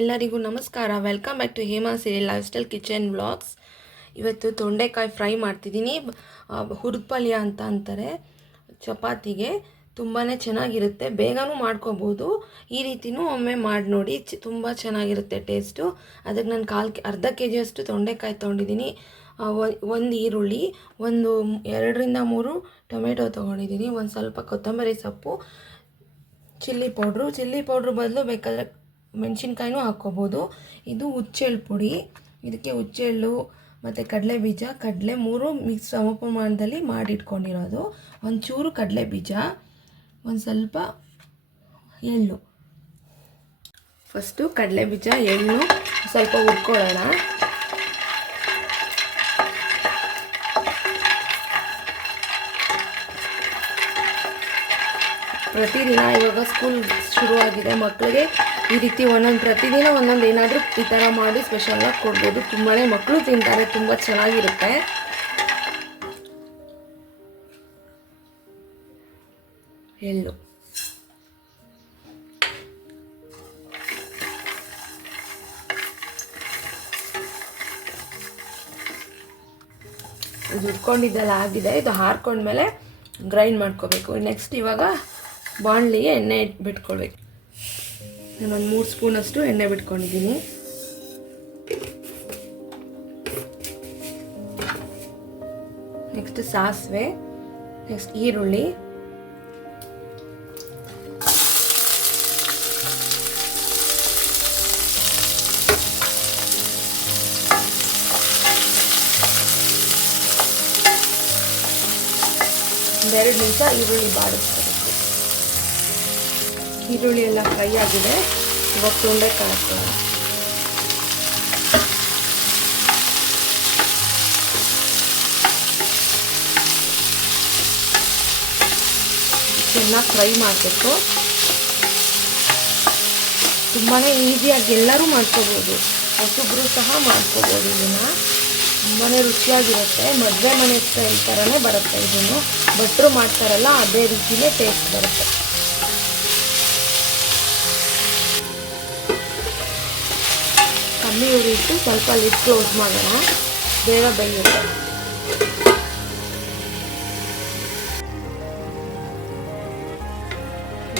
ಎಲ್ಲರಿಗೂ ನಮಸ್ಕಾರ. Welcome back to Hema serial lifestyle kitchen vlogs. ಇವತ್ತು ತೊಂಡೆಕಾಯಿ ಫ್ರೈ ಮಾಡ್ತಿದ್ದೀನಿ. ಹುರ್ಪಲ್ಯ ಅಂತ ಅಂತಾರೆ ಚಪಾತಿಗೆ. ತುಂಬಾ ಚೆನ್ನಾಗಿರುತ್ತೆ, ಬೇಗನೂ ಮಾಡ್ಕೋಬೋದು. ಈ ರೀತಿಯೂ ಒಮ್ಮೆ ಮಾಡಿ ನೋಡಿ, ತುಂಬ ಚೆನ್ನಾಗಿರುತ್ತೆ ಟೇಸ್ಟು. ಅದಕ್ಕೆ ನಾನು ಅರ್ಧ ಕೆ ಜಿಯಷ್ಟು ತೊಂಡೆಕಾಯಿ ತೊಗೊಂಡಿದ್ದೀನಿ. ಒಂದು ಈರುಳ್ಳಿ, ಒಂದು 2ರಿಂದ 3 ಟೊಮೆಟೊ ತೊಗೊಂಡಿದ್ದೀನಿ, ಒಂದು ಸ್ವಲ್ಪ ಕೊತ್ತಂಬರಿ ಸೊಪ್ಪು, ಚಿಲ್ಲಿ ಪೌಡ್ರು ಬದಲು ಬೇಕಾದರೆ ಮೆಣಸಿನ್ಕಾಯಿನೂ ಹಾಕ್ಕೋಬೋದು. ಇದು ಹುಚ್ಚೆಳ್ಳು ಪುಡಿ. ಇದಕ್ಕೆ ಹುಚ್ಚೆಳ್ಳು ಮತ್ತು ಕಡಲೆ ಬೀಜ, ಕಡಲೆ 3 ಮಿಕ್ಸ್ ಸಮಪ್ರಮಾಣದಲ್ಲಿ ಮಾಡಿಟ್ಕೊಂಡಿರೋದು, ಒಂಚೂರು ಕಡಲೆ ಬೀಜ, ಒಂದು ಸ್ವಲ್ಪ ಎಳ್ಳು. ಫಸ್ಟು ಕಡಲೆ ಬೀಜ ಎಳ್ಳು ಸ್ವಲ್ಪ ಹುರ್ಕೊಳ್ಳೋಣ. ಪ್ರತಿದಿನ ಇವಾಗ ಸ್ಕೂಲ್ ಶುರುವಾಗಿದೆ, ಮಕ್ಕಳಿಗೆ ಈ ರೀತಿ ಪ್ರತಿದಿನ ಒಂದೊಂದು ಏನಾದರೂ ಈ ಥರ ಮಾಡಿ ಸ್ಪೆಷಲಾಗಿ ಕೊಡ್ಬೋದು. ತುಂಬಾ ಮಕ್ಕಳು ತಿಂತಾರೆ, ತುಂಬ ಚೆನ್ನಾಗಿರುತ್ತೆ. ಎಳ್ಳು, ಇದು ಹುರ್ಕೊಂಡಿದ್ದೆಲ್ಲ ಆಗಿದೆ. ಇದು ಹಾರ್ಕೊಂಡ್ಮೇಲೆ ಗ್ರೈಂಡ್ ಮಾಡ್ಕೋಬೇಕು. ನೆಕ್ಸ್ಟ್ ಇವಾಗ ಬಾಣಲಿಗೆ ಎಣ್ಣೆ ಬಿಟ್ಕೊಳ್ಬೇಕು. ನಾನೊಂದು 3 ಸ್ಪೂನಷ್ಟು ಎಣ್ಣೆ ಬಿಟ್ಕೊಂಡಿದ್ದೀನಿ. ನೆಕ್ಸ್ಟ್ ಸಾಸಿವೆ, ನೆಕ್ಸ್ಟ್ ಈರುಳ್ಳಿ, ಒಂದೆರಡು ನಿಮಿಷ ಈರುಳ್ಳಿ ಬಾಡಿಸ್ಕೋಬೇಕು. ಈರುಳ್ಳಿ ಎಲ್ಲ ಫ್ರೈ ಆಗಿದೆ. ಇವಾಗ ತೊಂಡೆಕಾಯಿ ಹಾಕೋಣ. ಚೆನ್ನಾಗಿ ಫ್ರೈ ಮಾಡಬೇಕು. ತುಂಬಾ ಈಸಿಯಾಗಿ ಎಲ್ಲರೂ ಮಾಡ್ಕೋಬೋದು, ಹೊಸಬ್ರು ಸಹ ಮಾಡ್ಕೋಬೋದು. ಇದನ್ನು ತುಂಬಾ ರುಚಿಯಾಗಿರುತ್ತೆ. ಮದುವೆ ಮನೆ ಸ್ಟೈಲ್ ಥರನೇ ಬರುತ್ತೆ. ಇದನ್ನು ಭಟ್ರು ಮಾಡ್ತಾರಲ್ಲ ಅದೇ ರೀತಿಯೇ ಟೇಸ್ಟ್ ಬರುತ್ತೆ. ಕಮ್ಮಿ ಉರಿ ಇಟ್ಟು ಸ್ವಲ್ಪ ಲಿಡ್ ಕ್ಲೋಸ್ ಮಾಡೋಣ, ಬೇಗ ಬೇಯುತ್ತೆ.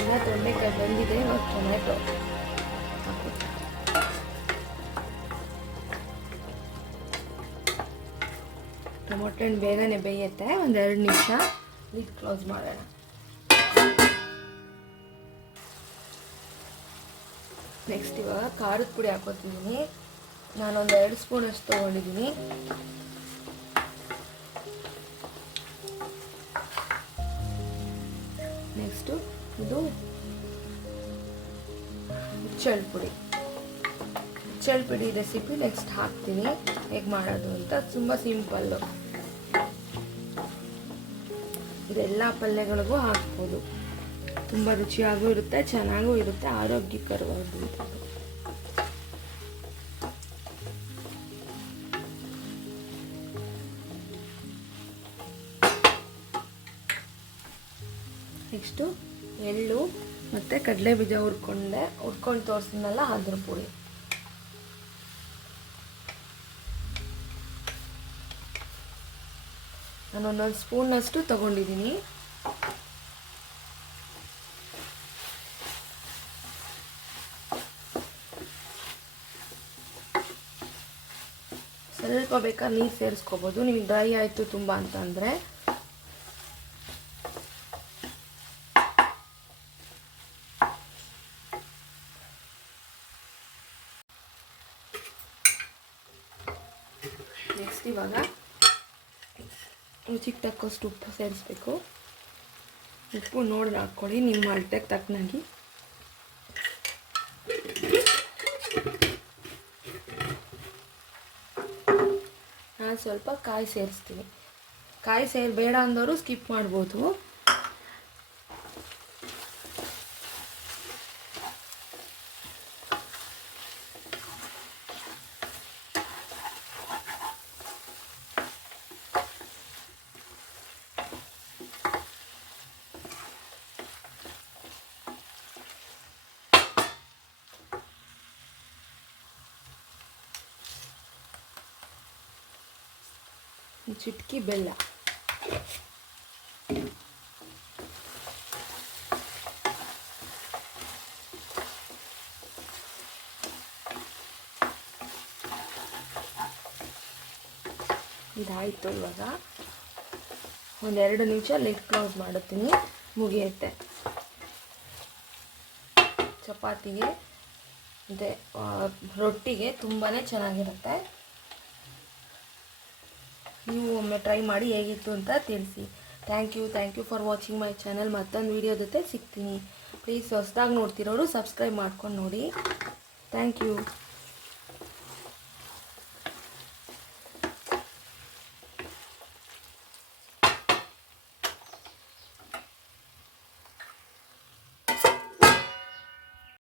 ಈಗ ತೊಂಡೆಕಾಯಿ ಬಂದಿದೆ. ಇವಾಗ ಟೊಮೆಟೊ ಹಾಕುತ್ತೆ. ಟೊಮೊಟೊ ಹಣ್ಣು ಬೇಗನೆ ಬೇಯುತ್ತೆ. 1-2 ನಿಮಿಷ ಲಿಡ್ ಕ್ಲೋಸ್ ಮಾಡೋಣ. ನೆಕ್ಸ್ಟ್ ಇವಾಗ ಖಾರದ ಪುಡಿ ಹಾಕೋತಿದ್ದೀನಿ. ನಾನೊಂದು 2 ಸ್ಪೂನ್ ಅಷ್ಟು ತೊಗೊಂಡಿದ್ದೀನಿ. ನೆಕ್ಸ್ಟು ಇದು ಹುಚ್ಚೆಳ್ಳು ಪುಡಿ ರೆಸಿಪಿ ನೆಕ್ಸ್ಟ್ ಹಾಕ್ತೀನಿ. ಹೇಗೆ ಮಾಡೋದು ಅಂತ ತುಂಬ ಸಿಂಪಲ್ಲು. ಇದೆಲ್ಲ ಪಲ್ಯಗಳಿಗೂ ಹಾಕ್ಬೋದು. ತುಂಬ ರುಚಿಯಾಗೂ ಇರುತ್ತೆ, ಚೆನ್ನಾಗೂ ಇರುತ್ತೆ, ಆರೋಗ್ಯಕರವಾಗೂ ಇರುತ್ತೆ. ನೆಕ್ಸ್ಟು ಎಳ್ಳು ಮತ್ತು ಕಡಲೆ ಬೀಜ ಹುರ್ಕೊಂಡು ತೋರಿಸಿದ್ನಲ್ಲ ಅದ್ರ ಪುಡಿ. ನಾನು 1 ಸ್ಪೂನಷ್ಟು ತೊಗೊಂಡಿದ್ದೀನಿ. ಸ್ವಲ್ಪ ಬೇಕಾದ್ರೆ ನೀರು ಸೇರಿಸ್ಕೋಬೋದು, ನಿಮಗೆ ಡ್ರೈ ಆಯಿತು ತುಂಬ ಅಂತಂದರೆ. ನೆಕ್ಸ್ಟ್ ಇವಾಗ ರುಚಿಗೆ ತಕ್ಕಷ್ಟು ಉಪ್ಪು ಸೇರಿಸ್ಬೇಕು. ಉಪ್ಪು ನೋಡಿ ಹಾಕ್ಕೊಳ್ಳಿ, ನಿಮ್ಮ ಅಳತೆಗೆ ತಕ್ಕನಾಗಿ. ನಾನು ಸ್ವಲ್ಪ ಕಾಯಿ ಸೇರಿಸ್ತೀನಿ. ಕಾಯಿ ಬೇಡ ಅಂದವರು ಸ್ಕಿಪ್ ಮಾಡ್ಬೋದು. ಒಂದು ಚಿಟಕಿ ಬೆಲ್ಲ, ಇದಾಯಿತು. ಇವಾಗ ಒಂದು 2 ನಿಮಿಷ ಲಿಡ್ ಕ್ಲೋಸ್ ಮಾಡುತ್ತೀನಿ, ಮುಗಿಯುತ್ತೆ. ಚಪಾತಿಗೆ ಮತ್ತು ರೊಟ್ಟಿಗೆ ತುಂಬಾ ಚೆನ್ನಾಗಿರುತ್ತೆ. ನೀವು ಒಮ್ಮೆ ಟ್ರೈ ಮಾಡಿ ಹೇಗಿತ್ತು ಅಂತ ತಿಳಿಸಿ. Thank you for watching my channel. ಮತ್ತೊಂದು ವೀಡಿಯೋ ಜೊತೆ ಸಿಗ್ತೀನಿ. ಪ್ಲೀಸ್ ಹೊಸದಾಗಿ ನೋಡ್ತಿರೋರು ಸಬ್ಸ್ಕ್ರೈಬ್ ಮಾಡ್ಕೊಂಡು ನೋಡಿ. Thank you.